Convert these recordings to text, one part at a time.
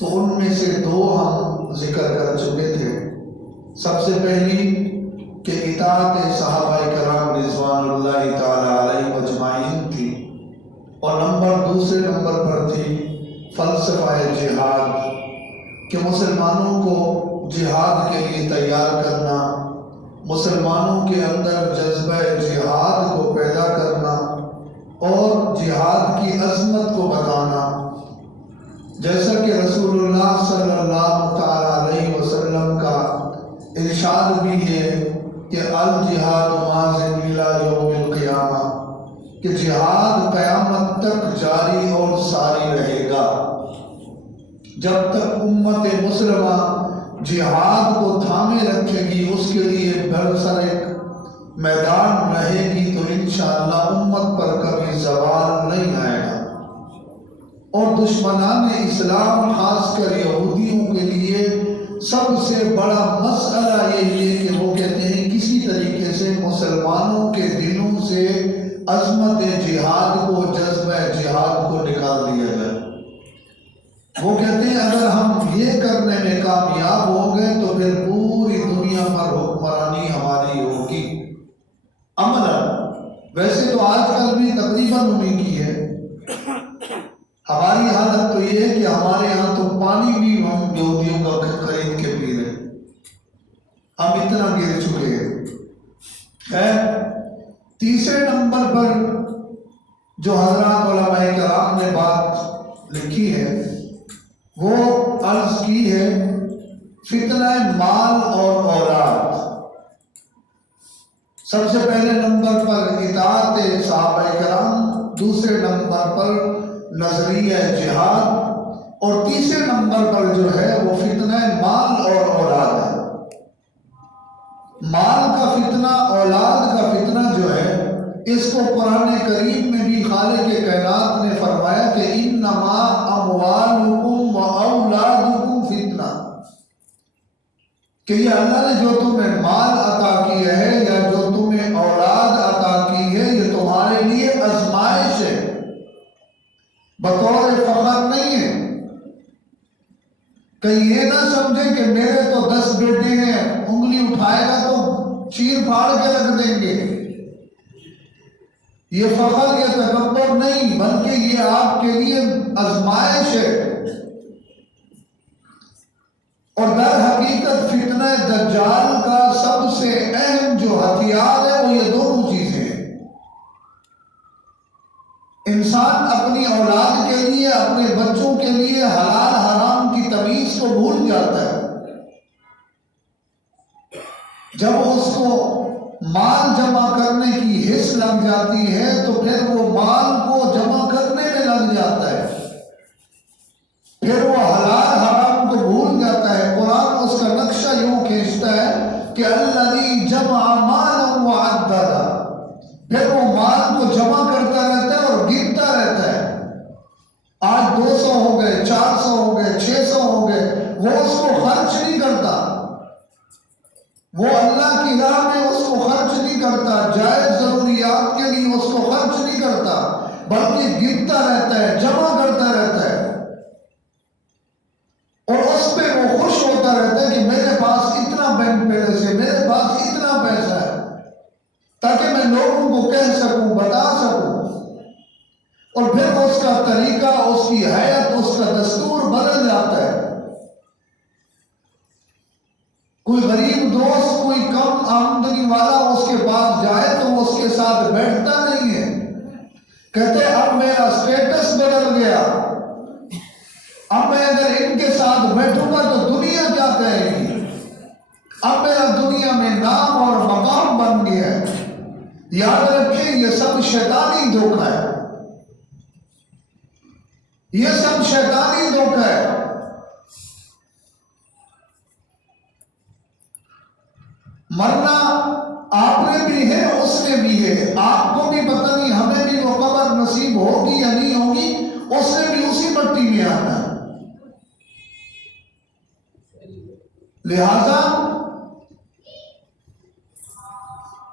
تو ان میں سے دو ہم ذکر کر چکے تھے۔ سب سے پہلی کہ اطاعت صحابہ کرام رضوان اللہ تعالی علیہ اجمعین تھی، اور دوسرے نمبر پر تھی فلسفہ جہاد، کہ مسلمانوں کو جہاد کے لیے تیار کرنا، مسلمانوں کے اندر جذبہ جہاد کو پیدا کرنا اور جہاد کی عظمت کو بتانا، جیسا کہ رسول اللہ صلی اللہ تعالی علیہ وسلم کا ارشاد بھی ہے کہ الجہاد ماضٍ الی یوم القیامہ، کہ جہاد قیامت تک جاری اور ساری رہے گا۔ جب تک امت مسلمہ جہاد کو تھامے رکھے گی، اس کے لیے برسر ایک میدان رہے گی، تو انشاءاللہ امت پر کبھی زوال نہیں آئے گا۔ اور دشمنان اسلام خاص کر یہودیوں کے لیے سب سے بڑا مسئلہ یہ ہے کہ وہ کہتے ہیں کسی طریقے سے مسلمانوں کے دلوں سے عظمت جہاد کو، جذبہ جہاد کو نکال دیا جائے۔ وہ کہتے ہیں اگر ہم یہ کرنے میں کامیاب ہو گئے تو پھر پوری دنیا پر حکمرانی ہماری ہوگی۔ عملاً ویسے تو آج کل بھی تقریباً انہیں کی ہے۔ ہماری حالت تو یہ ہے کہ ہمارے ہاں تو پانی بھی ہم یہودیوں کا خرید کے پی رہے، ہم اتنا گر چکے ہیں۔ تیسرے نمبر پر جو حضرات علماء کرام نے بات لکھی ہے وہ عرض کی ہے فتنہ مال اور اولاد۔ سب سے پہلے نمبر پر اطاعت صحابہ کرام، دوسرے نمبر پر نظریہ جہاد، اور تیسرے نمبر پر جو ہے وہ فتنہ مال اور اولاد ہے۔ مال کا فتنہ، اولاد کا فتنہ جو ہے، اس کو قرآن کریم میں بھی خالق کائنات نے فرمایا کہ انما اموالکم و اولادکم فتنہ، کہ یہ اللہ نے جو تمہیں مال عطا کیا ہے یا جو تمہیں اولاد عطا کی ہے، یہ تمہارے لیے آزمائش ہے، بطور فخر نہیں ہے۔ کہیں یہ نہ سمجھے کہ میرے تو 10 بیٹے ہیں، انگلی اٹھائے گا تو چیر پھاڑ کے رکھ دیں گے۔ یہ فخر، یہ تکبر نہیں، بلکہ یہ آپ کے لیے آزمائش ہے۔ اور در حقیقت فتنہ دجال کا سب سے اہم جو ہتھیار ہے وہ یہ دونوں چیزیں ہیں۔ انسان اپنی اولاد کے لیے، اپنے بچوں کے لیے حلال حرام کی تمیز کو بھول جاتا ہے۔ جب اس کو مال جمع کرنے کی حس لگ جاتی ہے تو پھر وہ مال کو جمع کرنے میں لگ جاتا ہے، پھر وہ حلال حرام کو بھول جاتا ہے۔ قرآن اس کا نقشہ یوں کھینچتا ہے کہ الذی جمع مالا وعددا، پھر وہ مال کو جمع کرتا رہتا ہے اور گنتا رہتا ہے۔ آج 200 ہو گئے، 400 ہو گئے، 600 ہو گئے، وہ اس کو خرچ نہیں کرتا، وہ اللہ کی راہ میں اس کو خرچ نہیں کرتا، جائز ضروریات کے لیے اس کو خرچ نہیں کرتا، بلکہ گنتا رہتا ہے، جمع کرتا رہتا ہے، اور اس پہ وہ خوش ہوتا رہتا ہے کہ میرے پاس اتنا بینک بیلنس ہے، میرے پاس اتنا پیسہ ہے، تاکہ میں لوگوں کو کہہ سکوں، بتا سکوں۔ اور پھر اس کا طریقہ، اس کی حیت، اس کا دستور بدل جاتا ہے۔ کوئی غریب دوست، کوئی کم آمدنی والا اس کے پاس جائے تو وہ اس کے ساتھ بیٹھتا نہیں ہے، کہتے اب میرا سٹیٹس بدل گیا، اب میں اگر ان کے ساتھ بیٹھوں گا تو دنیا کیا کہے گی، اب میرا دنیا میں نام اور مقام بن گیا ہے۔ یاد رکھیں یہ سب شیطانی دھوکہ ہے، یہ سب شیطانی دھوکہ ہے۔ مرنا آپ نے بھی ہے، اس نے بھی ہے، آپ کو بھی پتہ نہیں، ہمیں بھی وہ قبر نصیب ہوگی یا نہیں ہوگی، اس نے بھی اسی مٹی میں آنا ہے۔ لہذا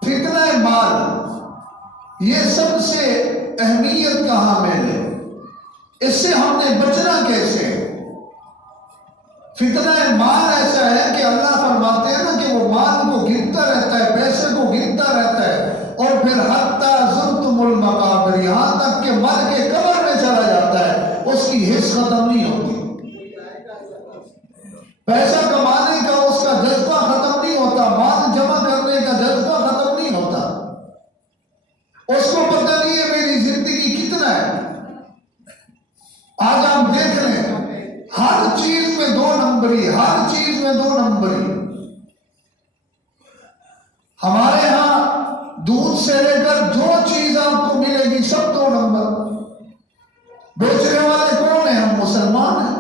فتنہ مال یہ سب سے اہمیت کا حامل ہے۔ اس سے ہم نے بچنا کیسے؟ فتنہ مال ایسا ہے کہ اللہ فرماتے ہیں نا کہ وہ مال کو گنتا رہتا ہے، پیسے کو گنتا رہتا ہے، اور پھر حتیٰ زرتم المقابر، یہاں تک کہ مر کے قبر میں چلا جاتا ہے، اس کی حص ختم نہیں ہوتی۔ پیسہ کمانے کا اس کا جذبہ ختم نہیں ہوتا، مال جمع کرنے کا جذبہ ختم نہیں ہوتا، اس کو پتہ نہیں ہے میری زندگی کتنا ہے۔ آج آپ دیکھ لیں ہر چیز میں 2 نمبری، ہر چیز میں 2 نمبری۔ ہمارے ہاں دودھ سے لے کر جو چیز آپ کو ملے گی سب 2 نمبر۔ بیچنے والے کون ہیں؟ ہم مسلمان ہیں۔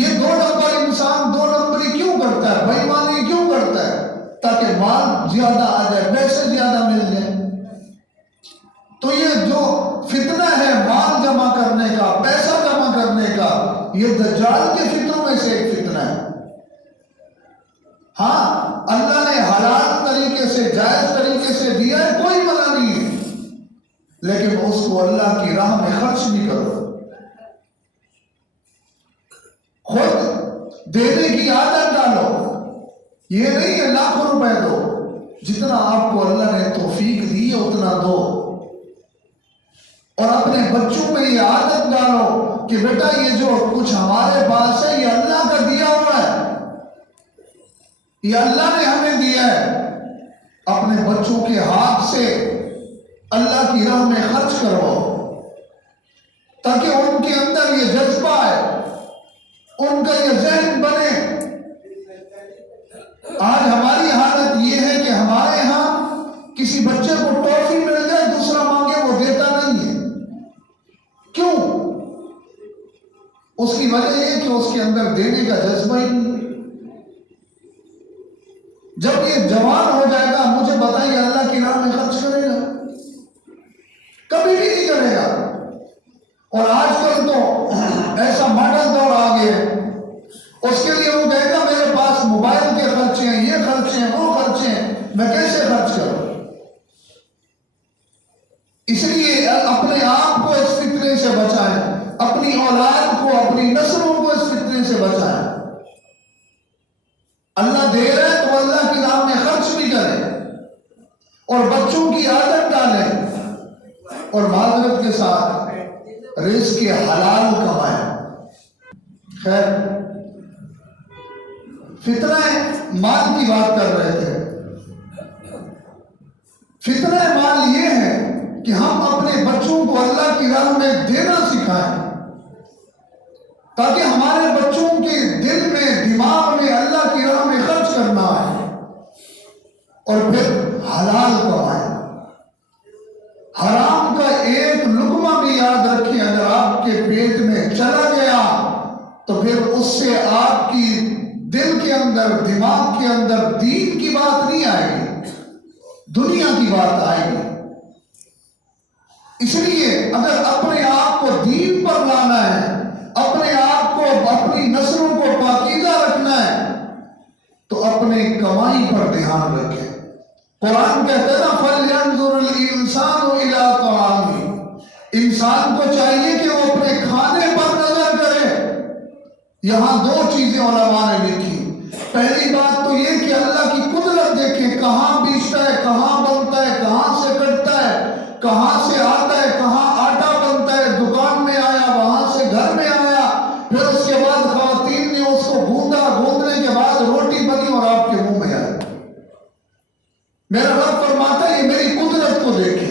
یہ 2 نمبر انسان 2 نمبری کیوں کرتا ہے؟ بے ایمانی کیوں کرتا ہے؟ تاکہ مال زیادہ آ جائے، پیسے زیادہ مل جائے۔ تو یہ جو فتنہ ہے مال جمع کرنے کا، پیسہ جمع کرنے کا، یہ دجال کے فتنوں میں سے ایک فتنہ ہے۔ ہاں اللہ نے حلال طریقے سے، جائز طریقے سے دیا ہے، کوئی منع نہیں ہے، لیکن اس کو اللہ کی راہ میں خرچ بھی کرو۔ خود دینے کی عادت ڈالو، یہ نہیں ہے لاکھوں روپے دو، جتنا آپ کو اللہ نے توفیق دی ہے اتنا دو۔ اور اپنے بچوں میں یہ عادت ڈالو کہ بیٹا یہ جو کچھ ہمارے پاس ہے یہ اللہ کا دیا ہوا ہے، یہ اللہ نے ہمیں دیا ہے۔ اپنے بچوں کے ہاتھ سے اللہ کی راہ میں خرچ کرو تاکہ ان کے اندر یہ جذبہ ہے، ان کا یہ ذہن بنے۔ آج ہماری حالت یہ ہے کہ ہمارے ہاں کسی بچے کو ٹافی مل جائے، دوسرا مانگے وہ دیتا نہیں ہے۔ کیوں؟ اس کی وجہ یہ کہ اس کے اندر دینے کا جذبہ ہی نہیں۔ جب یہ جوان ہو جائے گا، مجھے بتائیے اللہ کی راہ میں خرچ کرے گا؟ کبھی بھی نہیں کرے گا۔ اور آج کل تو ایسا ماڈل دور آ گیا ہے، اس کے لیے وہ کہے گا میرے پاس موبائل کے خرچے ہیں، یہ خرچے ہیں، وہ خرچے ہیں، میں کیسے خرچ کروں؟ اس لیے اپنے آپ کو اس فتنے سے بچائیں، اپنی اولاد کو، اپنی نسلوں کو اس فتنے سے بچائیں۔ اللہ دے رہے تو اللہ کی راہ میں خرچ بھی کریں، اور بچوں کی عادت ڈالیں، اور معذرت کے ساتھ رزق حلال کمائیں۔ خیر، فتنہ مال کی بات کر رہے تھے۔ فتنہ مال یہ ہے کہ ہم اپنے بچوں کو اللہ کی راہ میں دینا سکھائیں تاکہ ہمارے بچوں کے دل میں، دماغ میں اللہ کی راہ میں خرچ کرنا ہے، اور پھر حلال کمائیں۔ حرام کا ایک لقمہ بھی یاد رکھیں، اگر آپ کے پیٹ میں چلا گیا تو پھر اس سے آپ کی دل کے اندر، دماغ کے اندر دین کی بات نہیں آئے گی، دنیا کی بات آئے گی۔ اس لیے اگر اپنے آپ کو دین پر لانا ہے، اپنے آپ کو، اپنی نسلوں کو پاکیزہ رکھنا ہے، تو اپنے کمائی پر دھیان رکھیں۔ قرآن کہتا ہے نا فَلْيَنْظُرِ الْإِنسَانُ إِلَىٰ طَعَامِهِ، انسان کو چاہیے کہ وہ اپنے کھانے پر نظر کرے۔ یہاں 2 چیزیں علماء نے لکھی۔ پہلی بات تو یہ کہ اللہ کی قدرت دیکھیں، کہاں بیچتا ہے، کہاں بنتا ہے، کہاں سے کٹتا ہے، کہاں سے آتا ہے، کہاں آٹا بنتا ہے، دکان میں آیا، وہاں سے گھر میں آیا، پھر اس کے بعد خواتین نے اس کو گوندا، گوندنے کے بعد روٹی بنی اور آپ کے منہ میں آئی۔ میرا رب فرماتا ہے یہ میری قدرت کو دیکھیں۔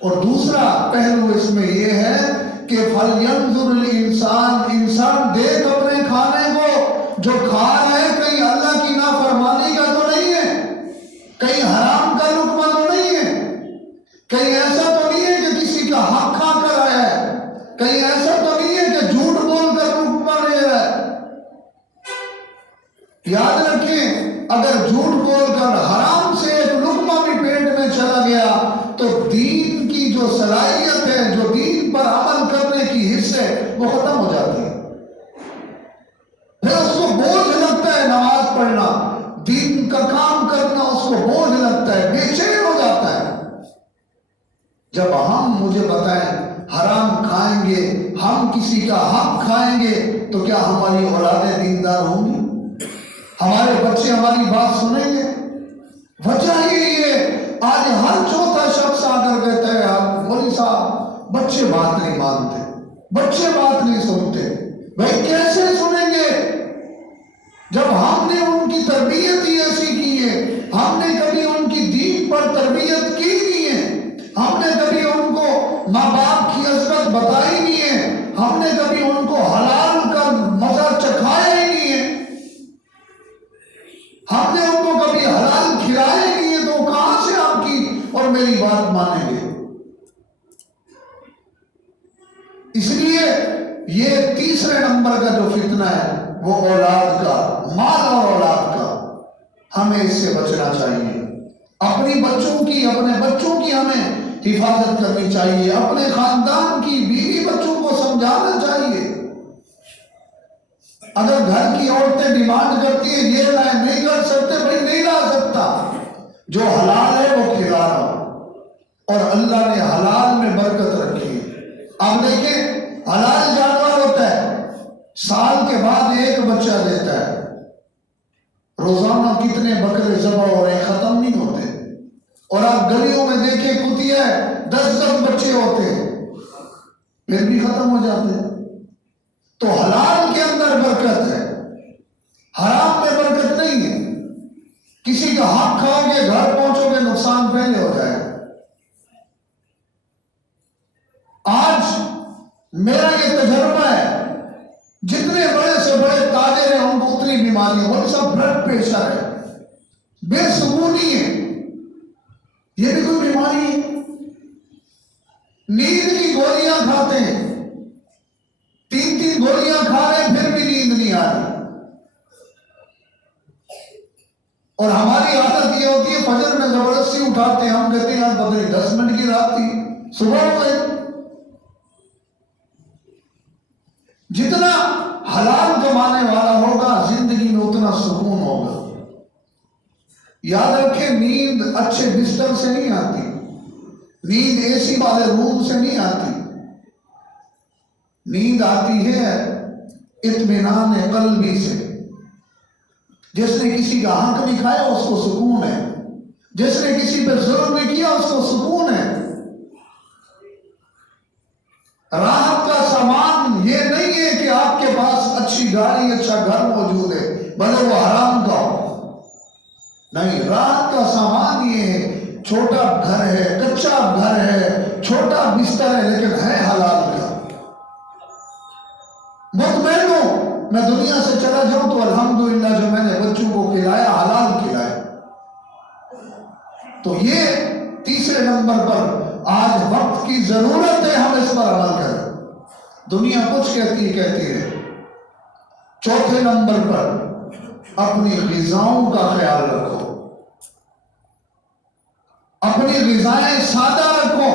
اور دوسرا پہلو اس میں یہ ہے کہ فَلْيَنْظُرِ الْإِنسَانُ، انسان دیکھ اپنے کھانے کو، جو کھا رہے کہیں اللہ کی نافرمانی کا تو نہیں ہے، کہیں حرام کا لقمہ تو نہیں ہے، کہیں ایسا تو نہیں ہے کہ کسی کا حق کھا کر آیا ہے، کہیں ایسا تو نہیں ہے کہ جھوٹ بول کر لقمہ لے رہا ہے۔ یاد رکھیں اگر جھوٹ بول کر حرام سے ایک لقمہ بھی پیٹ میں چلا گیا تو دین کی جو صلاحیت ہے، جو دین پر عمل کرنے کی حص ہے، وہ ختم ہو جاتی ہے۔ پھر اس کو بوجھ لگتا ہے نماز پڑھنا، دین کا کام کرنا اس کو بوجھ لگتا ہے، بے چین ہو جاتا ہے۔ جب ہم، مجھے بتائیں، حرام کھائیں گے، ہم کسی کا حق کھائیں گے تو کیا ہماری اولادیں دیندار ہوں گی؟ ہمارے بچے ہماری بات سنیں گے؟ وجہ یہی ہے آج ہر چوتھا شخص آ کر کہتا ہے آپ مولوی صاحب بچے بات نہیں مانتے، بچے بات نہیں سنتے۔ بھائی کیسے سنیں گے جب ہم نے ان کی تربیت ہی ایسی کی ہے؟ ہم نے کبھی ان کی دین پر تربیت کی نہیں ہے، ہم نے کبھی ان کو ماں باپ کی عظمت بتائی نہیں ہے، ہم نے کبھی ان کو حلال کا مزہ چکھایا ہی نہیں ہے، ہم نے ان کو کبھی حلال کھلایا ہی نہیں ہے، تو کہاں سے آپ کی اور میری بات مانیں گے؟ اس لیے یہ تیسرے نمبر کا جو فتنہ ہے وہ اولاد کا، مال اور اولاد کا، ہمیں اس سے بچنا چاہیے۔ اپنے بچوں کی ہمیں حفاظت کرنی چاہیے، اپنے خاندان کی بیوی بچوں کو سمجھانا چاہیے۔ اگر گھر کی عورتیں ڈیمانڈ کرتی ہیں یہ لائے، نہیں کر سکتے بھائی نہیں لا سکتا، جو حلال ہے وہ کھلا رہا ہوں، اور اللہ نے حلال میں برکت رکھی ہے۔ اب دیکھیں حلال جانور ہوتا ہے سال کے بعد ایک بچہ دیتا ہے، روزانہ کتنے بکرے ذبح ہو رہے ہیں، ختم نہیں ہوتے، اور آپ گلیوں میں دیکھیں کتیا 10 بچے ہوتے ہیں پھر بھی ختم ہو جاتے ہیں۔ تو حلال کے اندر برکت ہے، حرام میں برکت نہیں ہے۔ کسی کا حق کھاؤ گے گھر پہنچو گے نقصان پہلے ہو جائے گا۔ آج میرا یہ تجربہ ہے، جتنے بڑے سے بڑے تاجر ہیں ان کو اتنی بیماریاں، وہ سب بلڈ پریشر ہے، بے سکونی ہے، یہ بھی کوئی بیماری ہے؟ نیند کی گولیاں کھاتے ہیں، 3 گولیاں کھا رہے ہیں پھر بھی نیند نہیں آ رہی، اور ہماری عادت یہ ہوتی ہے فجر میں زبردستی اٹھاتے ہیں، ہم کہتے ہیں یار پتہ نہیں 10 منٹ کی رات تھی صبح ہو گئی۔ جتنا حلال کمانے والا ہوگا زندگی میں اتنا سکون ہوگا۔ یاد رکھیں نیند اچھے بستر سے نہیں آتی، نیند اے سی والے روم سے نہیں آتی، نیند آتی ہے اطمینان قلبی سے۔ جس نے کسی کا حق نہیں کھایا اس کو سکون ہے، جس نے کسی پہ ظلم نہیں کیا اس کو سکون ہے۔ راحت کا سامان یہ نہیں ہے کہ آپ کے پاس اچھی گاڑی اچھا گھر موجود ہے بھلے وہ حرام کا ہو، نہیں، راحت کا سامان یہ ہے چھوٹا گھر ہے، کچا گھر ہے، چھوٹا بستر ہے لیکن ہے حلال کا۔ مطمئن ہوں میں دنیا سے چلا جاؤں تو الحمدللہ جو میں نے بچوں کو کھلایا حلال کھلایا۔ تو یہ تیسرے نمبر پر آج وقت کی ضرورت ہے ہم اس پر عمل کریں۔ دنیا کچھ کہتی ہے۔ چوتھے نمبر پر اپنی غذاؤں کا خیال رکھو، اپنی غذائیں سادہ رکھو،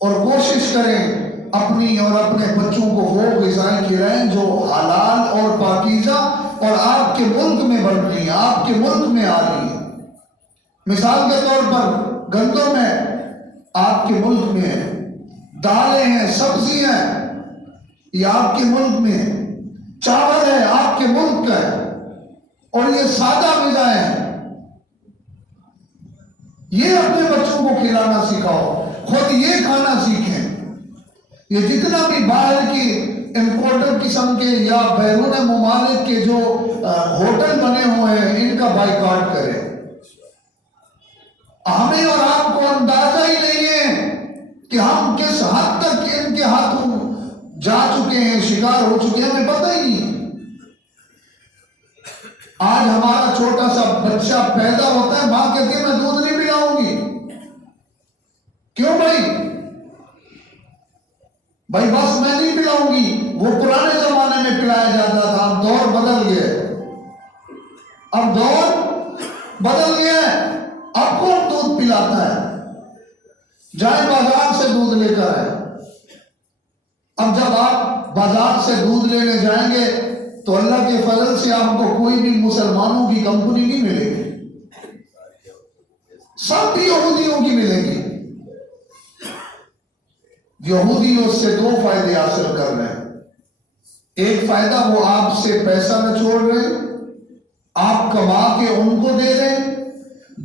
اور کوشش کریں اپنی اور اپنے بچوں کو وہ غذائیں کھلائیں جو حلال اور پاکیزہ اور آپ کے ملک میں بن رہی ہیں، آپ کے ملک میں آ رہی ہیں۔ مثال کے طور پر گندم ہے آپ کے ملک میں ہے، دالیں ہیں، سبزی ہیں یہ آپ کے ملک میں ہے، چاول ہے آپ کے ملک کا ہے، اور یہ سادہ غذائیں ہیں۔ یہ اپنے بچوں کو کھلانا سکھاؤ، خود یہ کھانا سیکھیں۔ یہ جتنا بھی باہر کی امپورٹڈ قسم کے یا بیرون ممالک کے جو ہوٹل بنے ہوئے ہیں ان کا بائیکاٹ کریں۔ ہمیں اور آپ کو اندازہ ہی نہیں ہے کہ ہم کس حد تک ان کے ہاتھوں جا چکے ہیں، شکار ہو چکے ہیں، ہمیں پتہ ہی نہیں۔ آج ہمارا چھوٹا سا بچہ پیدا ہوتا ہے، ماں کہتی ہے میں دودھ نہیں پلاؤں گی، کیوں بھائی بس میں نہیں پلاؤں گی، وہ پرانے زمانے میں پلایا جاتا تھا، اب دور بدل گئے، اب دور بدل گیا ہے، اب کون دودھ پلاتا ہے؟ جائیں بازار سے دودھ لے کر آئیں۔ اب جب آپ بازار سے دودھ لینے جائیں گے تو اللہ کے فضل سے آپ کو کوئی بھی مسلمانوں کی کمپنی نہیں ملے گی، سب بھی یہودیوں کی ملے گی۔ یہودی اس سے دو فائدے حاصل کر رہے ہیں. ایک فائدہ وہ آپ سے پیسہ نہ چھوڑ رہے، آپ کما کے ان کو دے رہے ہیں.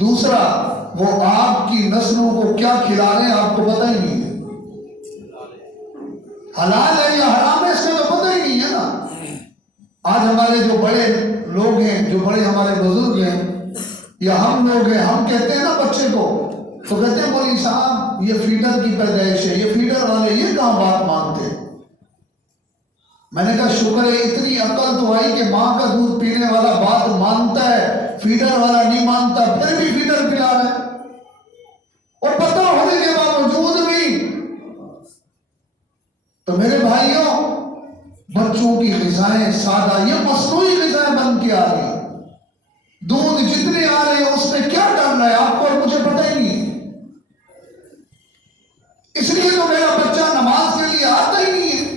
دوسرا وہ آپ کی نسلوں کو کیا کھلا رہے ہیں آپ کو پتہ ہی نہیں ہے. حلال ہے یا حرام ہے اس کا تو پتہ ہی نہیں ہے نا. آج ہمارے جو بڑے لوگ ہیں، جو بڑے ہمارے بزرگ ہیں یا ہم لوگ ہیں، ہم کہتے ہیں نا بچے کو تو کہتے ہیں مولوی صاحب یہ فیڈر کی پیدائش ہے، یہ فیڈر والے یہ کہاں بات مانتے. میں نے کہا شکر ہے اتنی عقل تو آئی کہ ماں کا دودھ پینے والا بات مانتا ہے، فیڈر والا نہیں مانتا، پھر بھی فیڈر پلا رہا ہے اور پتہ ہونے کے باوجود بھی. تو میرے بھائیوں، بچوں کی غذائیں سادہ، یہ مصنوعی غذائیں بن کے آ رہی ہیں. دودھ جتنے آ رہے ہیں اس میں کیا ڈالنا ہے آپ کو اور مجھے پتہ ہی نہیں. اس لیے تو میرا بچہ نماز کے لیے آتا ہی نہیں ہے.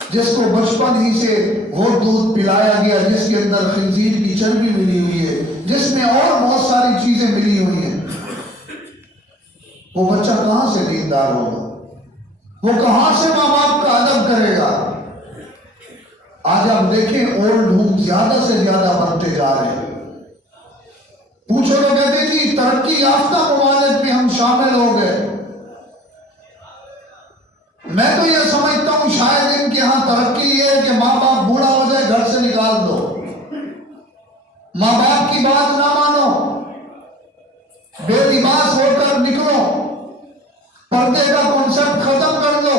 جس کو بچپن ہی سے وہ دودھ پلایا گیا جس کے اندر خنزیر کی چربی ملی ہوئی ہے، جس میں اور بہت ساری چیزیں ملی ہوئی ہیں، وہ بچہ کہاں سے دیندار ہوگا؟ وہ کہاں سے ماں باپ کا ادب کرے گا؟ آج آپ دیکھیں اولڈ ہوم زیادہ سے زیادہ بنتے جا رہے ہیں. پوچھو تو کہتے ہیں جی ترقی یافتہ ممالک میں ہم شامل ہو گئے. میں تو یہ سمجھتا ہوں شاید ان کے ہاں ترقی یہ ہے کہ ماں باپ بوڑھا ہو جائے گھر سے نکال دو، ماں باپ کی بات نہ مانو، بے لباس ہو کر نکلو، پردے کا کنسپٹ ختم کر دو،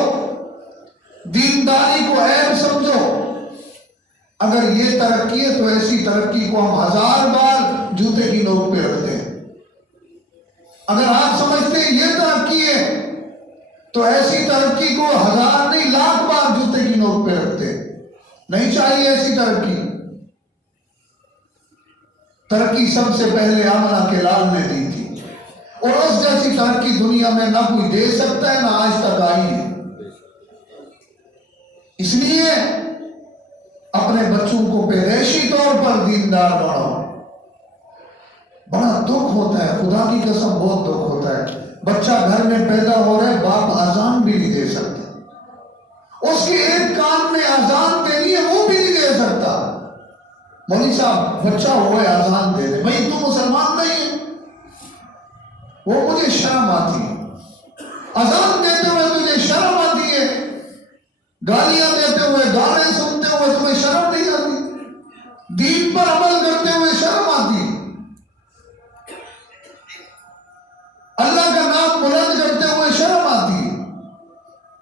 دینداری کو عیب سمجھو. اگر یہ ترقی ہے تو ایسی ترقی کو ہم 1000 بار جوتے کی نوک پہ رکھتے ہیں. اگر آپ سمجھتے ہیں یہ ترقی ہے تو ایسی ترقی کو 1000 نہیں 1,00,000 بار جوتے کی نوک پہ رکھتے. نہیں چاہیے ایسی ترقی. ترقی سب سے پہلے آمنہ کے لال نے دی تھی اور اس جیسی ترقی دنیا میں نہ کوئی دے سکتا ہے نہ آج تک آئی ہے. اس لیے اپنے بچوں کو پیدائشی طور پر دیندار بناؤ. بڑا دکھ ہوتا ہے، خدا کی قسم بہت دکھ ہوتا ہے. بچہ گھر میں پیدا ہو رہا ہے، باپ اذان بھی نہیں دے سکتا. اس کے ایک کان میں اذان دینی ہے وہ بھی نہیں دے سکتا. مولوی صاحب بچہ ہوا ہے اذان دے دے. بھائی تو مسلمان نہیں ہے. وہ مجھے شرم آتی ہے. اذان دیتے ہوئے تجھے شرم آتی ہے، گالیاں دیتے ہوئے، گانے سنتے ہوئے تمہیں شرم نہیں آتی، دین پر عمل کرتے ہوئے شرم آتی، اللہ کا نام بلند کرتے ہوئے شرم آتی ہے.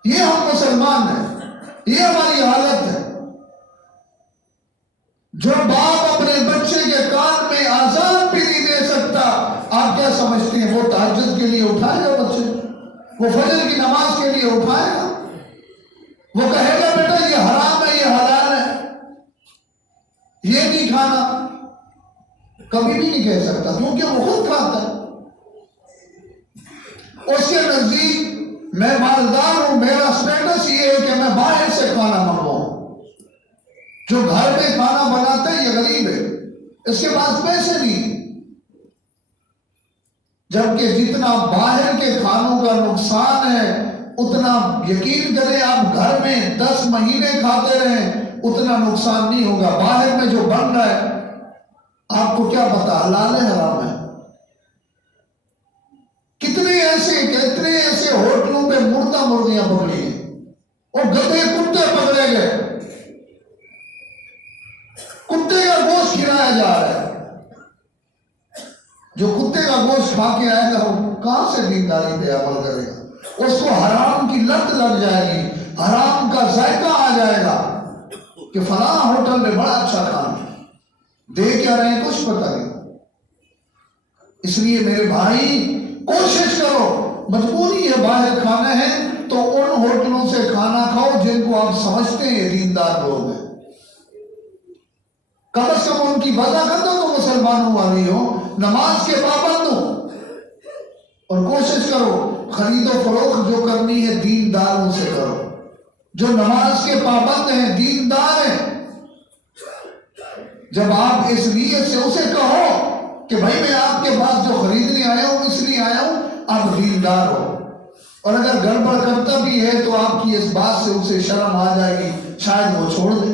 یہ ہم مسلمان ہیں، یہ ہماری حالت ہے. جو باپ اپنے بچے کے کان میں آزان بھی نہیں دے سکتا، آپ کیا سمجھتے ہیں وہ تہجد کے لیے اٹھائے گا بچے؟ وہ فجر کی نماز کے لیے اٹھائے گا؟ وہ کہے گا بیٹا یہ حرام ہے یہ حلال ہے یہ نہیں کھانا؟ کبھی بھی نہیں کہہ سکتا کیونکہ وہ خود کھاتا ہے. اس کے نزدیک میں مالدار ہوں، میرا سٹیٹس یہ ہے کہ میں باہر سے کھانا منگواؤں. جو گھر میں کھانا بناتا ہے یہ غریب ہے، اس کے پاس پیسے نہیں. جبکہ جتنا باہر کے کھانوں کا نقصان ہے اتنا یقین کریں آپ گھر میں 10 مہینے کھاتے رہیں اتنا نقصان نہیں ہوگا. باہر میں جو بن رہا ہے آپ کو کیا پتا حلال ہے حرام ہے. کتنے ایسے ہوٹلوں پہ مردہ مرغیاں پکڑی ہیں اور گدھے کتے پکڑے گئے، کتے کا گوشت کھلایا جا رہا ہے. جو کتے کا گوشت کھا کے آئے گا وہ کہاں سے دینداری پہ عمل کرے گا؟ اس کو حرام کی لت لگ جائے گی، حرام کا ذائقہ آ جائے گا کہ فلاں ہوٹل میں بڑا اچھا کھانا دے کیا رہے ہیں کچھ پتہ نہیں. اس لیے میرے بھائی کوشش کرو، مجبوری ہے باہر کھانا ہے تو ان ہوٹلوں سے کھانا کھاؤ جن کو آپ سمجھتے ہیں دیندار لوگ ہیں. کم از کم ان کی وضاحت تو مسلمانوں والی ہو، نماز کے پابند ہو. اور کوشش کرو خرید و فروخت جو کرنی ہے دینداروں سے کرو، جو نماز کے پابند ہیں دیندار ہیں. جب آپ اس نیت سے اسے کہو کہ بھائی میں آپ کے پاس جو خریدنے آیا ہوں اس لیے آیا ہوں، آپ دیندار ہو. اور اگر گڑبڑ کرتا بھی ہے تو آپ کی اس بات سے اسے شرم آ جائے گی، شاید وہ چھوڑ دے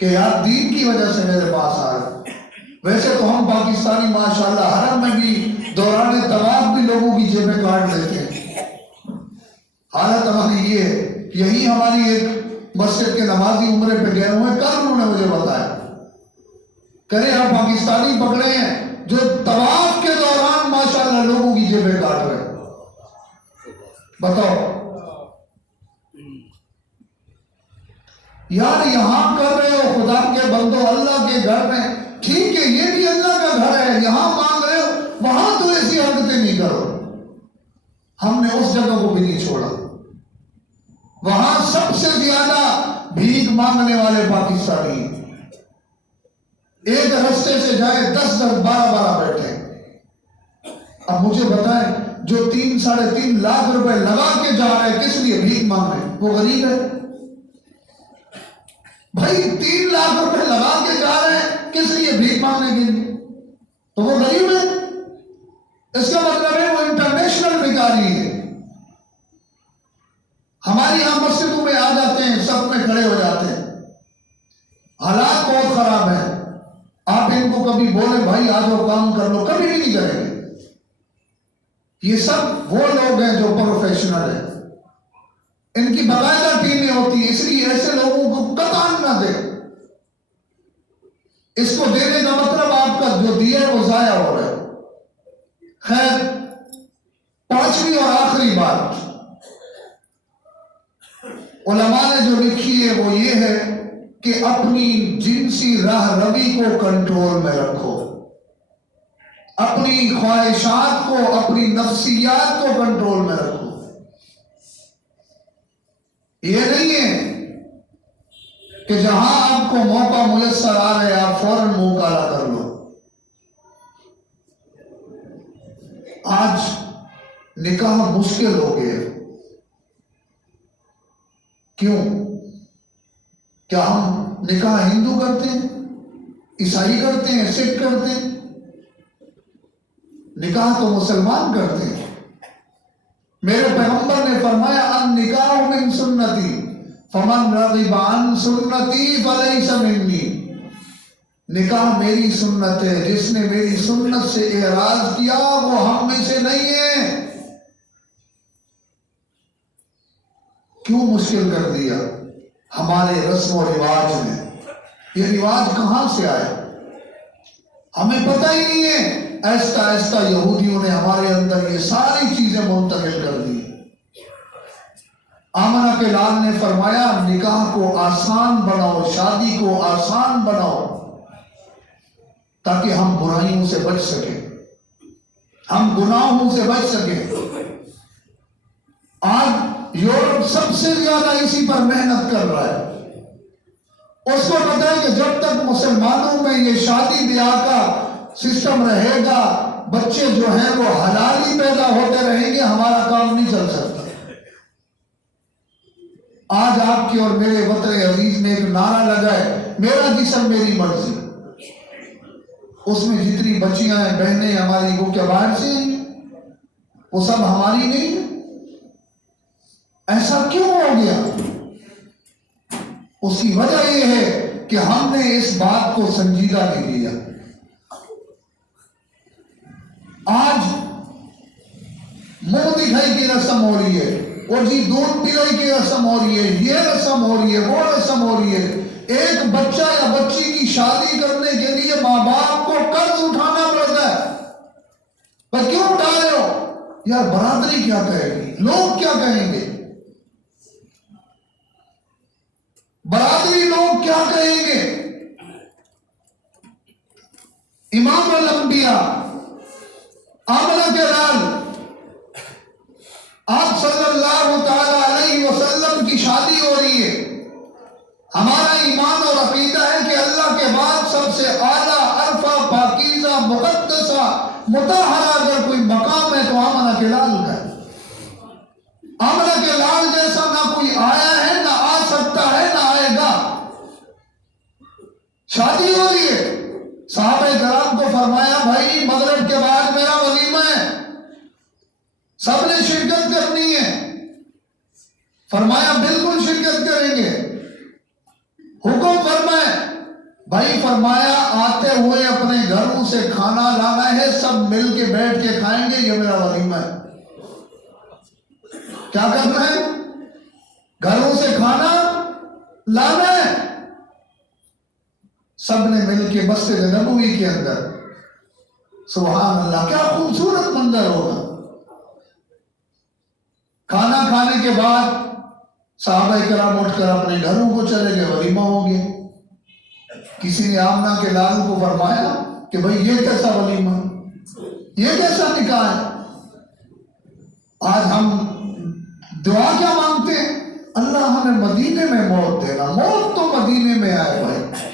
کہ یار دین کی وجہ سے میرے پاس آ رہے۔ ویسے تو ہم پاکستانی ماشاءاللہ حرم میں بھی دوران طواف بھی لوگوں کی جیبیں کاٹ لیتے ہیں۔ حالت ہماری یہ ہے، یہی ہماری ایک مسجد کے نمازی عمرے پہ گئے ہوئے، کل انہوں نے مجھے بتایا، کرے ہم پاکستانی پکڑے ہیں جو طواف کے دوران ماشاءاللہ لوگوں کی جیبیں کاٹ رہے ہیں۔ بتاؤ یار، یہاں کر رہے ہو خدا کے بندو اللہ کے گھر میں، ٹھیک ہے یہ بھی اللہ کا گھر ہے، یہاں مانگ رہے ہو، وہاں تو ایسی حرکتیں نہیں کرو۔ ہم نے اس جگہ کو بھی نہیں چھوڑا، وہاں سب سے زیادہ بھیک مانگنے والے پاکستانی، ایک رستے سے جائے 10 12 بیٹھے۔ اب مجھے بتائیں، جو 3 ساڑھے 3 لاکھ روپے لگا کے جا رہے ہیں کس لیے؟ بھیک مانگ رہے ہیں، وہ غریب ہے بھائی۔ 3 لاکھ روپے لگا کے جا رہے ہیں کس لیے؟ بھیک مانگنے کے لیے، تو وہ غریب ہے۔ اس کا مطلب ہے وہ انٹرنیشنل بھکاری ہے۔ ہماری یہاں مسجدوں میں آ جاتے ہیں، صف میں کھڑے ہو جاتے ہیں، حالات بہت خراب ہیں۔ آپ ان کو کبھی بولیں بھائی آ جاؤ کام کر لو، کبھی بھی نہیں کریں گے۔ یہ سب وہ لوگ ہیں جو پروفیشنل ہیں، ان کی باقاعدہ ٹیمیں ہوتی ہیں، اس لیے ایسے لوگوں کو قطعاً نہ دیں۔ اس کو دینے کا مطلب آپ کا جو دیا ہے وہ ضائع ہو رہا ہے۔ خیر، 5ویں اور آخری بات علماء نے جو لکھی ہے وہ یہ ہے کہ اپنی جنسی راہ روی کو کنٹرول میں رکھو، اپنی خواہشات کو، اپنی نفسیات کو کنٹرول میں رکھو۔ یہ نہیں ہے کہ جہاں آپ کو موقع میسر آ رہے آپ فوراً منہ کالا کر لو۔ آج نکاح مشکل ہو گیا، کیوں؟ کیا ہم نکاح ہندو کرتے ہیں، عیسائی کرتے ہیں، سکھ کرتے ہیں؟ نکاح تو مسلمان کرتے ہیں۔ میرے پیغمبر نے فرمایا النکاح من سنتی فمن رغب عن سنتی فلیس منی۔ نکاح میری سنت ہے، جس نے میری سنت سے اعراض کیا وہ ہم میں سے نہیں ہے۔ کیوں مشکل کر دیا ہمارے رسم و رواج نے؟ یہ رواج کہاں سے آئے ہمیں پتہ ہی نہیں ہے۔ ایستا ایستا یہودیوں نے ہمارے اندر یہ ساری چیزیں منتقل کر دی۔ آمنہ کے لال نے فرمایا نکاح کو آسان بناؤ، شادی کو آسان بناؤ تاکہ ہم برائیوں سے بچ سکیں، ہم گناہوں سے بچ سکیں۔ آج یورپ سب سے زیادہ اسی پر محنت کر رہا ہے۔ اس کو پتہ ہے کہ جب تک مسلمانوں میں یہ شادی بیاہ کا سسٹم رہے گا، بچے جو ہیں وہ حلالی پیدا ہوتے رہیں گے، ہمارا کام نہیں چل سکتا۔ آج آپ کی اور میرے وطن عزیز میں ایک نعرہ لگا ہے میرا جسم میری مرضی۔ اس میں جتنی بچیاں ہیں، بہنیں ہماری، وہ کیا باہر سے ہیں؟ وہ سب ہماری نہیں ہیں؟ ایسا کیوں ہو گیا؟ اس کی وجہ یہ ہے کہ ہم نے اس بات کو سنجیدہ نہیں لیا۔ آج منہ دکھائی کی رسم ہو رہی ہے، اور جی دودھ پلائی کی رسم ہو رہی ہے، یہ رسم ہو رہی ہے، وہ رسم ہو رہی ہے۔ ایک بچہ یا بچی کی شادی کرنے کے لیے ماں باپ کو قرض اٹھانا پڑتا ہے۔ پر کیوں اٹھا رہے ہو؟ یار برادری کیا کہے گی، لوگ کیا کہیں گے، برادری لوگ کیا کہیں گے؟ امام الانبیاء آمنہ کے لال آپ صلی اللہ تعالی علیہ وسلم کی شادی ہو رہی ہے۔ ہمارا ایمان اور عقیدہ ہے کہ اللہ کے بعد سب سے اعلیٰ، عرفہ، پاکیزہ، مقدسہ، مطہرہ اگر کوئی مقام ہے تو آمنہ کے لال کا ہے۔ آمنہ کے لال جیسا نہ کوئی آیا ہے، نہ آ سکتا ہے، نہ آئے گا۔ شادی ہو رہی ہے، صحابہ کرام کو فرمایا بھائی مغرب کے بعد میرا ولیمہ ہے، سب نے شرکت کرنی ہے۔ فرمایا بالکل شرکت کریں گے۔ حکم فرمائے بھائی، فرمایا آتے ہوئے اپنے گھروں سے کھانا لانا ہے، سب مل کے بیٹھ کے کھائیں گے، یہ میرا ولیمہ ہے۔ کیا کرنا ہے؟ گھروں سے کھانا لانا ہے، سب نے مل کے مسجد نبوی کے اندر۔ سبحان اللہ، کیا خوبصورت منظر ہوگا۔ کھانا کھانے کے بعد صحابہ کرام اٹھ کر اپنے گھروں کو چلے گئے، ولیمہ ہو گیا۔ کسی نے آمنہ کے لال کو فرمایا کہ بھئی یہ کیسا ولیمہ، یہ کیسا نکاح ہے؟ آج ہم دعا کیا مانگتے ہیں؟ اللہ ہمیں مدینے میں موت دینا، موت تو مدینے میں آئے بھائی،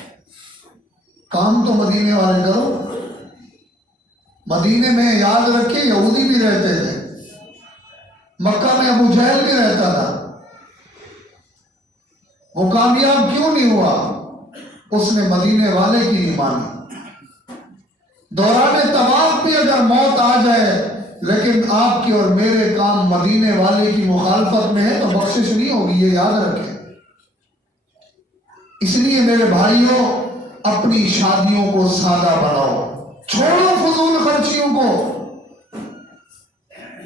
کام تو مدینے والے کرو۔ مدینے میں یاد رکھے یہودی بھی رہتے تھے، مکہ میں ابو جہل بھی رہتا تھا، وہ کامیاب کیوں نہیں ہوا؟ اس نے مدینے والے کی نہیں مانی۔ دوران طواف بھی اگر موت آ جائے لیکن آپ کے اور میرے کام مدینے والے کی مخالفت میں ہے تو بخشش نہیں ہوگی، یہ یاد رکھیں۔ اس لیے میرے بھائیوں، اپنی شادیوں کو سادہ بناؤ، چھوڑو فضول خرچیوں کو۔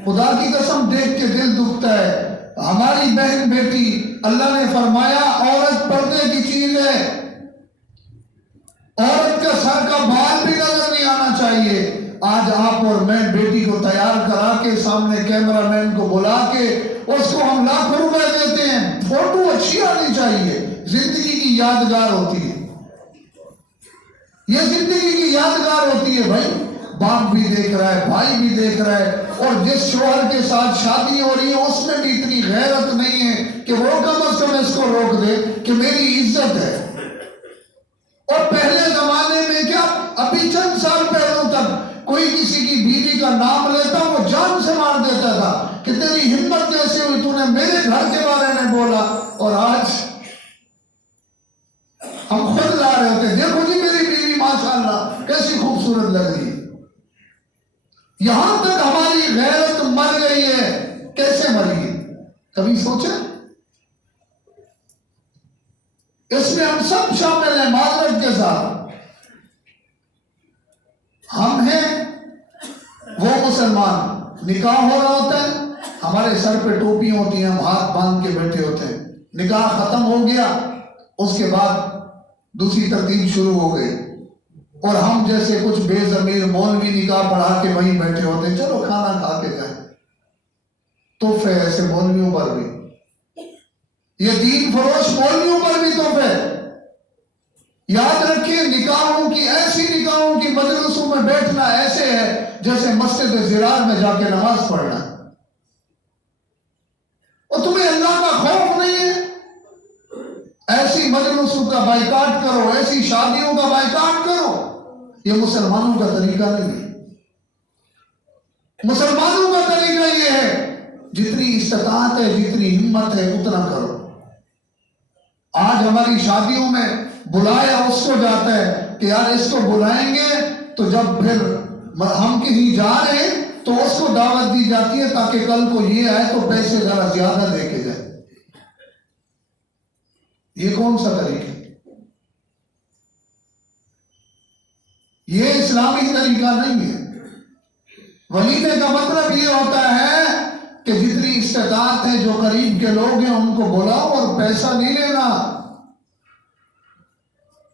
خدا کی قسم دیکھ کے دل دکھتا ہے، ہماری بہن بیٹی، اللہ نے فرمایا عورت پردے کی چیز ہے، عورت کا سر کا بال بھی نظر نہیں آنا چاہیے۔ آج آپ اور میں بیٹی کو تیار کرا کے سامنے کیمرہ مین کو بلا کے اس کو ہم لاکھ روپے دیتے ہیں، فوٹو اچھی آنی چاہیے، زندگی کی یادگار ہوتی ہے، یہ زندگی کی یادگار ہوتی ہے بھائی۔ باپ بھی دیکھ رہا ہے، بھائی بھی دیکھ رہا ہے، اور جس شوہر کے ساتھ شادی ہو رہی ہے اس میں بھی اتنی غیرت نہیں ہے کہ وہ کم از کم اس کو روک دے کہ میری عزت ہے۔ اور پہلے زمانے میں کیا، ابھی چند سال پہلوں تک کوئی کسی کی بیوی کا نام لیتا وہ جان سے مار دیتا تھا کہ تیری ہمت کیسے ہوئی، تو نے میرے گھر کے بارے میں بولا۔ اور آج ہم خود لا رہے ہوتے، دیکھو جی میری بیوی ماشاءاللہ کیسی خوبصورت لگ رہی ہے۔ یہاں تک ہماری غیرت مر گئی ہے، کیسے مری ہے کبھی سوچا؟ اس میں ہم سب شامل ہیں معذرت کے ساتھ۔ ہم ہیں وہ مسلمان، نکاح ہو رہا ہوتا ہے، ہمارے سر پہ ٹوپیاں ہوتی ہیں، ہم ہاتھ باندھ کے بیٹھے ہوتے ہیں، نکاح ختم ہو گیا، اس کے بعد دوسری ترتیب شروع ہو گئی، اور ہم جیسے کچھ بے ضمیر مولوی نکاح پڑھا کے وہیں بیٹھے ہوتے ہیں، چلو کھانا کھا کے جائیں۔ تحفے ایسے مولویوں پر بھی، یہ دین فروش مولویوں پر بھی تحفے۔ یاد رکھیں، نکاحوں کی، ایسی نکاحوں کی مجلسوں میں بیٹھنا ایسے ہے جیسے مسجد زرار میں جا کے نماز پڑھنا۔ اور تمہیں اللہ کا خوف نہیں ہے؟ ایسی مجلسوں کا بائیکاٹ کرو، ایسی شادیوں کا بائیکاٹ کرو۔ یہ مسلمانوں کا طریقہ نہیں ہے۔ مسلمانوں کا طریقہ یہ ہے جتنی استطاعت ہے، جتنی ہمت ہے اتنا کرو۔ آج ہماری شادیوں میں بلایا اس کو جاتا ہے کہ یار اس کو بلائیں گے تو جب پھر ہم کہیں جا رہے ہیں تو اس کو دعوت دی جاتی ہے تاکہ کل کو یہ آئے تو پیسے ذرا زیادہ دے کے جائے۔ یہ کون سا طریقہ؟ یہ اسلامی طریقہ نہیں ہے۔ ولیمے کا مطلب یہ ہوتا ہے کہ جتنی استطاعت ہے، جو قریب کے لوگ ہیں ان کو بلاؤ اور پیسہ نہیں لینا۔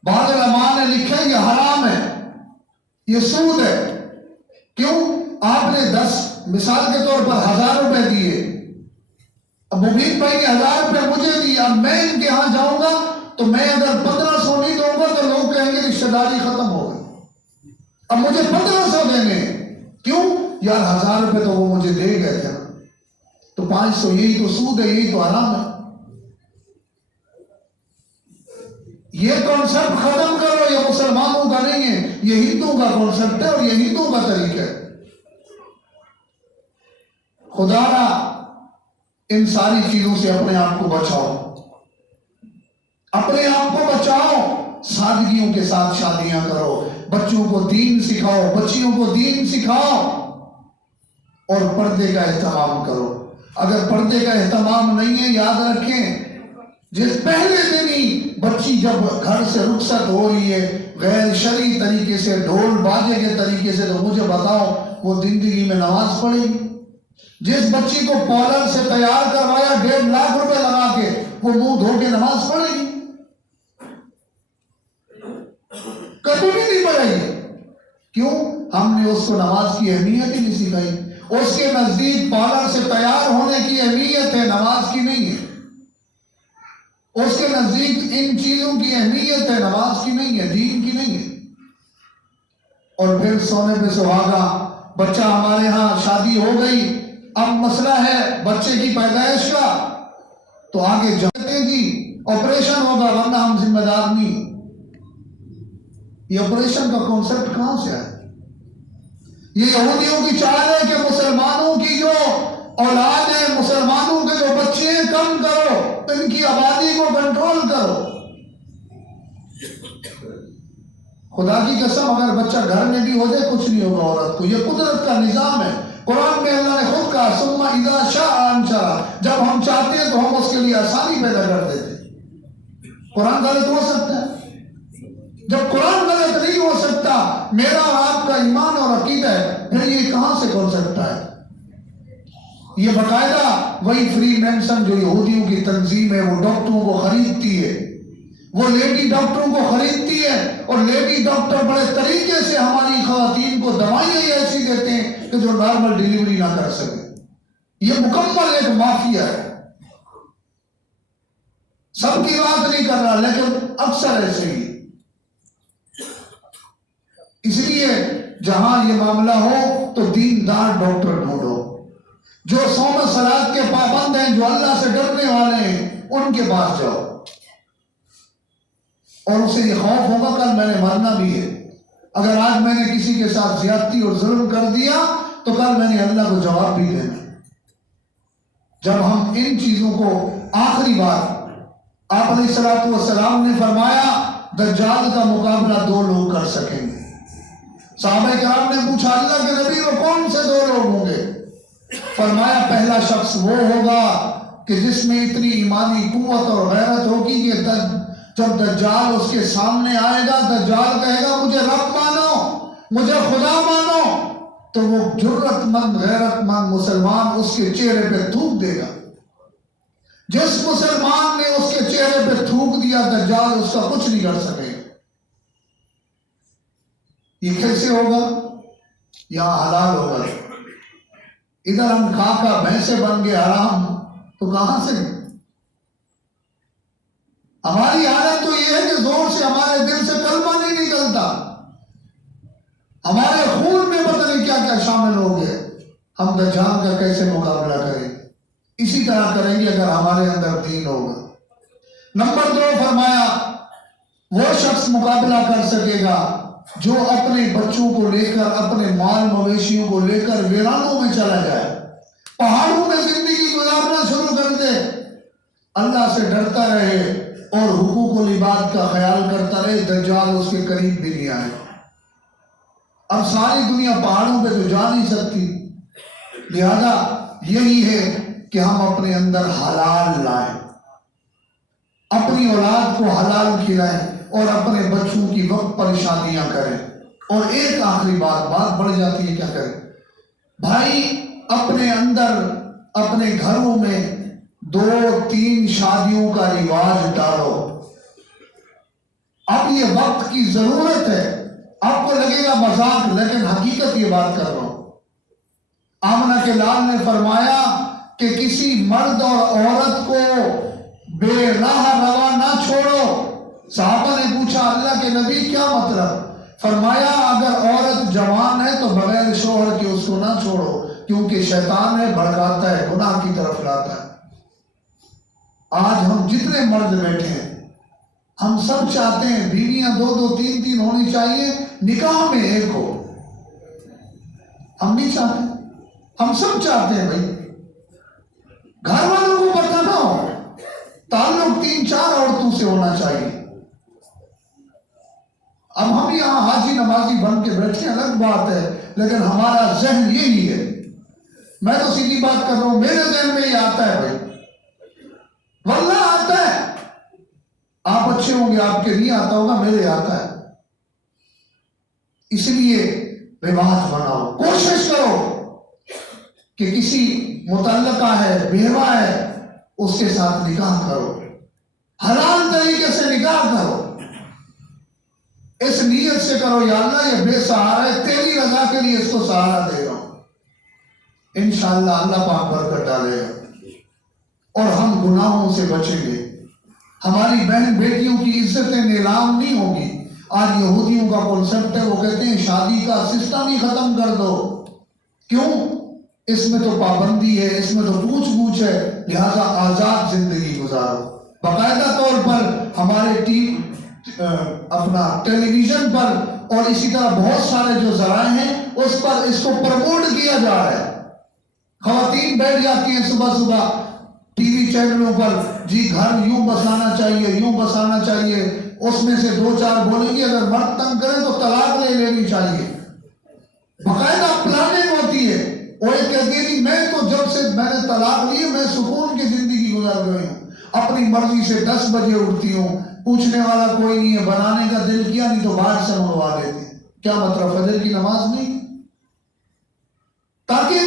بعض علماء نے لکھا یہ حرام ہے، یہ سود ہے۔ کیوں؟ آپ نے 10 مثال کے طور پر 1000 روپے دیے، اب مبین بھائی نے 1000 روپے مجھے دی، اب میں ان کے ہاں جاؤں گا تو میں اگر 1500 نہیں دوں گا تو لوگ کہیں گے رشتہ داری ختم ہو گئی، اب مجھے 1500 دینے۔ کیوں؟ یار 1000 روپے تو وہ مجھے دے گئے تھے، تو 500، یہی تو سود ہے، یہی تو حرام ہے۔ یہ کانسیپٹ ختم کرو، یہ مسلمانوں کا نہیں ہے، یہ ہندوؤں کا کانسیپٹ ہے اور یہ ہندوؤں کا طریقہ ہے۔ خدا را ان ساری چیزوں سے اپنے آپ کو بچاؤ، اپنے آپ کو بچاؤ۔ سادگیوں کے ساتھ شادیاں کرو، بچوں کو دین سکھاؤ، بچیوں کو دین سکھاؤ، اور پردے کا اہتمام کرو۔ اگر پردے کا اہتمام نہیں ہے، یاد رکھیں جس پہلے دن ہی بچی جب گھر سے رخصت ہو رہی ہے غیر شرعی طریقے سے، ڈھول باجے کے طریقے سے، تو مجھے بتاؤ وہ زندگی میں نماز پڑھے گی؟ جس بچی کو پارلر سے تیار کروایا 1.5 لاکھ روپے لگا کے، وہ منہ دھو کے نماز پڑھے گی؟ کبھی بھی نہیں پڑھے گی۔ کیوں؟ ہم نے اس کو نماز کی اہمیت ہی نہیں سکھائی۔ اس کے نزدیک پارلر سے تیار ہونے کی اہمیت ہے، نماز کی نہیں ہے۔ اس کے نزدیک ان چیزوں کی اہمیت ہے، نماز کی نہیں ہے، دین کی نہیں ہے۔ اور پھر سونے پہ سہاگا، بچہ ہمارے ہاں شادی ہو گئی، اب مسئلہ ہے بچے کی پیدائش کا، تو آگے جاتے جی آپریشن ہوگا ورنہ ہم ذمہ دار نہیں۔ یہ آپریشن کا کانسیپٹ کہاں سے آیا؟ یہ یہودیوں کی چال ہے کہ مسلمانوں کی جو اولاد ہے، مسلمانوں کے جو بچے ہیں کم کرو، ان کی آبادی کو کنٹرول کرو۔ خدا کی قسم اگر بچہ گھر میں بھی ہو جائے کچھ نہیں ہوگا عورت کو، یہ قدرت کا نظام ہے۔ قرآن میں اللہ نے خود کہا ثم اذا شاء انشرہ، جب ہم چاہتے ہیں تو ہم اس کے لیے آسانی پیدا کر دیتے ہیں۔ قرآن غلط ہو سکتا ہے؟ جب قرآن غلط نہیں ہو سکتا، میرا اور آپ کا ایمان اور عقیدہ ہے، پھر یہ کہاں سے کھل سکتا ہے؟ یہ باقاعدہ وہی فری مینسن جو یہودیوں کی تنظیم ہے، وہ ڈاکٹروں کو خریدتی ہے، وہ لیڈی ڈاکٹروں کو خریدتی ہے، اور لیڈی ڈاکٹر بڑے طریقے سے ہماری خواتین کو دوائیں ایسی دیتے ہیں کہ جو نارمل ڈیلیوری نہ کر سکے۔ یہ مکمل ایک مافیا ہے۔ سب کی بات نہیں کر رہا لیکن اکثر ایسے ہی۔ اس لیے جہاں یہ معاملہ ہو تو دیندار ڈاکٹر ڈھونڈو، جو صوم صلات کے پابند ہیں، جو اللہ سے ڈرنے والے ہیں، ان کے پاس جاؤ، اور اسے یہ خوف ہوگا کل میں نے مرنا بھی ہے۔ اگر آج میں نے کسی کے ساتھ زیادتی اور ظلم کر دیا تو کل میں نے اللہ کو جواب بھی دینا۔ جب ہم ان چیزوں کو، آخری بات آپ علیہ السلام نے فرمایا دجال کا مقابلہ 2 لوگ کر سکیں گے۔ صحابہ کرام نے پوچھا اللہ کے نبی وہ کون سے 2 لوگ ہوں گے؟ فرمایا پہلا شخص وہ ہوگا کہ جس میں اتنی ایمانی قوت اور غیرت ہوگی کہ جب دجال اس کے سامنے آئے گا، دجال کہے گا مجھے رب مانو، مجھے خدا مانو، تو وہ جرت مند غیرت مند مسلمان اس کے چہرے پہ تھوک دے گا۔ جس مسلمان نے اس کے چہرے پہ تھوک دیا دجال اس کا کچھ نہیں کر سکے۔ یہ کیسے ہوگا؟ یہاں حلال ہوگا، ادھر ہم کھا کھا بھینسے بن گئے حرام، تو کہاں سے؟ ہماری حالت تو یہ ہے کہ زور سے ہمارے دل سے کلمہ نہیں نکلتا، ہمارے خون میں پتہ نہیں کیا کیا شامل ہو گئے۔ ہم دجال کا کیسے مقابلہ کریں؟ اسی طرح کریں گے اگر ہمارے اندر دین ہوگا۔ نمبر 2 فرمایا وہ شخص مقابلہ کر سکے گا جو اپنے بچوں کو لے کر، اپنے مال مویشیوں کو لے کر ویرانوں میں چلا جائے، پہاڑوں میں زندگی گزارنا شروع کر دے، اللہ سے ڈرتا رہے اور حقوق و العباد کا خیال کرتا رہے، دجال اس کے قریب بھی نہیں آئے۔ اب ساری دنیا پہاڑوں پہ تو جا نہیں سکتی، لہذا یہی ہے کہ ہم اپنے اندر حلال لائیں، اپنی اولاد کو حلال کھلائیں اور اپنے بچوں کی وقت پر شادیاں کریں۔ اور ایک آخری بات بڑھ جاتی ہے، کیا کریں بھائی؟ اپنے اندر اپنے گھروں میں 2-3 شادیوں کا رواج ڈالو۔ اب یہ وقت کی ضرورت ہے، آپ کو لگے گا مذاق لیکن حقیقت یہ بات کر رہا ہوں۔ آمنہ کے لال نے فرمایا کہ کسی مرد اور عورت کو بے راہ روا نہ چھوڑو۔ صحابہ نے پوچھا اللہ کے نبی کیا مطلب؟ فرمایا اگر عورت جوان ہے تو بغیر شوہر کے اس کو نہ چھوڑو، کیونکہ شیطان ہے، بھڑکاتا ہے، گناہ کی طرف لاتا ہے۔ آج ہم جتنے مرد بیٹھے ہیں ہم سب چاہتے ہیں بیویاں 2-2 3-3 ہونی چاہیے، نکاح میں 1 ہو۔ ہم نہیں چاہتے، ہم سب چاہتے ہیں بھائی گھر والوں کو پتہ نہ ہو، تعلق 3-4 عورتوں سے ہونا چاہیے۔ اب ہم یہاں حاجی نمازی بن کے بیٹھے الگ بات ہے، لیکن ہمارا ذہن یہی ہے۔ میں تو سیدھی بات کر رہا ہوں، میرے ذہن میں یہ آتا ہے بھائی، واللہ آتا ہے. آپ اچھے ہوں گے، آپ کے نہیں آتا ہوگا، میرے آتا ہے. اس لیے رواج بناؤ، کوشش کرو کہ کسی متعلقہ ہے، بیوہ ہے، اس کے ساتھ نکاح کرو، حلال طریقے سے نکاح کرو، اس نیت سے کرو یا اللہ یہ بے سہارا ہے، تیری رضا کے لیے اس کو سہارا دے رہا ہوں. انشاءاللہ اللہ پاک برکت ڈالے گا اور ہم گناہوں سے بچیں گے. ہماری بہن بیٹیوں کی عزتیں نیلام نہیں ہوگی. آج یہودیوں کا کنسپٹ ہے، وہ کہتے ہیں شادی کا سسٹم ہی ختم کر دو. کیوں؟ اس میں تو پابندی ہے، اس میں تو پوچھ گچھ ہے، لہذا آزاد زندگی گزارو. باقاعدہ طور پر ہمارے اپنا ٹیلی ویژن پر اور اسی طرح بہت سارے جو ذرائع ہیں اس پر اس کو پروموٹ کیا جا رہا ہے. خواتین بیٹھ جاتی ہیں صبح صبح ٹی وی چینلوں پر، جی گھر یوں بسانا چاہیے، یوں بسانا چاہیے. اس میں سے دو چار بولیں گی اگر مرد تنگ کریں تو طلاق لے لینی چاہیے. باقاعدہ پلاننگ ہوتی ہے. وہ ایک کہتی ہے کہ میں تو جب سے میں نے طلاق لی میں سکون کی زندگی گزار گئی ہوں، اپنی مرضی سے 10 بجے اٹھتی ہوں، پوچھنے والا کوئی نہیں ہے، بنانے کا دل کیا نہیں تو باہر سے منگوا لیتی. کیا مطلب؟ فجر کی نماز نہیں؟ تاکہ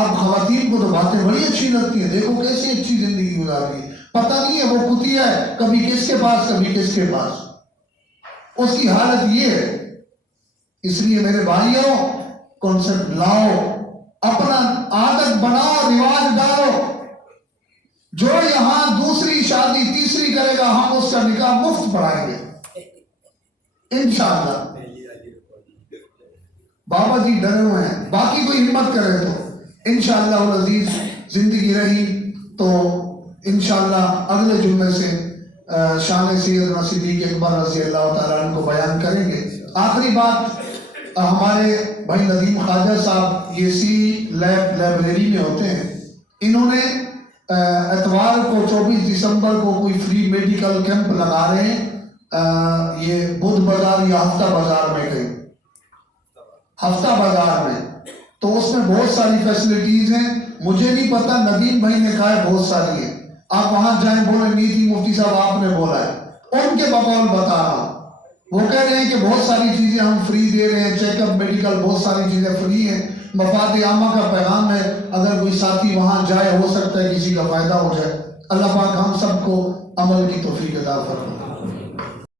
اب خواتین کو تو باتیں بڑی اچھی لگتی ہیں، دیکھو کیسی اچھی زندگی گزاری ہے، پتہ نہیں ہے وہ کتیا ہے، کبھی کس کے پاس کبھی کس کے پاس. اس کی حالت یہ ہے. اس لیے میرے بھائیوں کانسیپٹ لاؤ، اپنا عادت بناؤ، رواج ڈالو. جو یہاں دوسری شادی تیسری کرے گا ہم اس کا نکاح مفت پڑھائیں گے انشاءاللہ. بابا جی ڈرے ہوئے ہیں، باقی کوئی ہمت کرے تو انشاءاللہ العزیز زندگی رہی تو انشاءاللہ اگلے جمعے سے شان سیدنا صدیق اکبر رضی اللہ تعالیٰ عنہ کو بیان کریں گے. آخری بات، ہمارے بھائی ندیم خواجہ صاحب یہ سی لائبریری میں ہوتے ہیں، انہوں نے اتوار کو 24 دسمبر کو کوئی فری میڈیکل کیمپ لگا رہے ہیں، یہ بدھ بازار یا ہفتہ بازار میں کہیں، ہفتہ بازار میں. تو اس میں بہت ساری فیسلٹیز ہیں، مجھے نہیں پتا، ندیم بھائی نے کہا ہے بہت ساری ہیں. آپ وہاں جائیں، بولے نہیں تھی مفتی صاحب آپ نے بولا ہے، ان کے بقول بتا رہا ہوں. وہ کہہ رہے ہیں کہ بہت ساری چیزیں ہم فری دے رہے ہیں، چیک اپ میڈیکل بہت ساری چیزیں فری ہیں. مفاد عامہ کا پیغام ہے، اگر کوئی ساتھی وہاں جائے ہو سکتا ہے کسی کا فائدہ ہو جائے. اللہ پاک ہم سب کو عمل کی توفیق عطا فرمائے.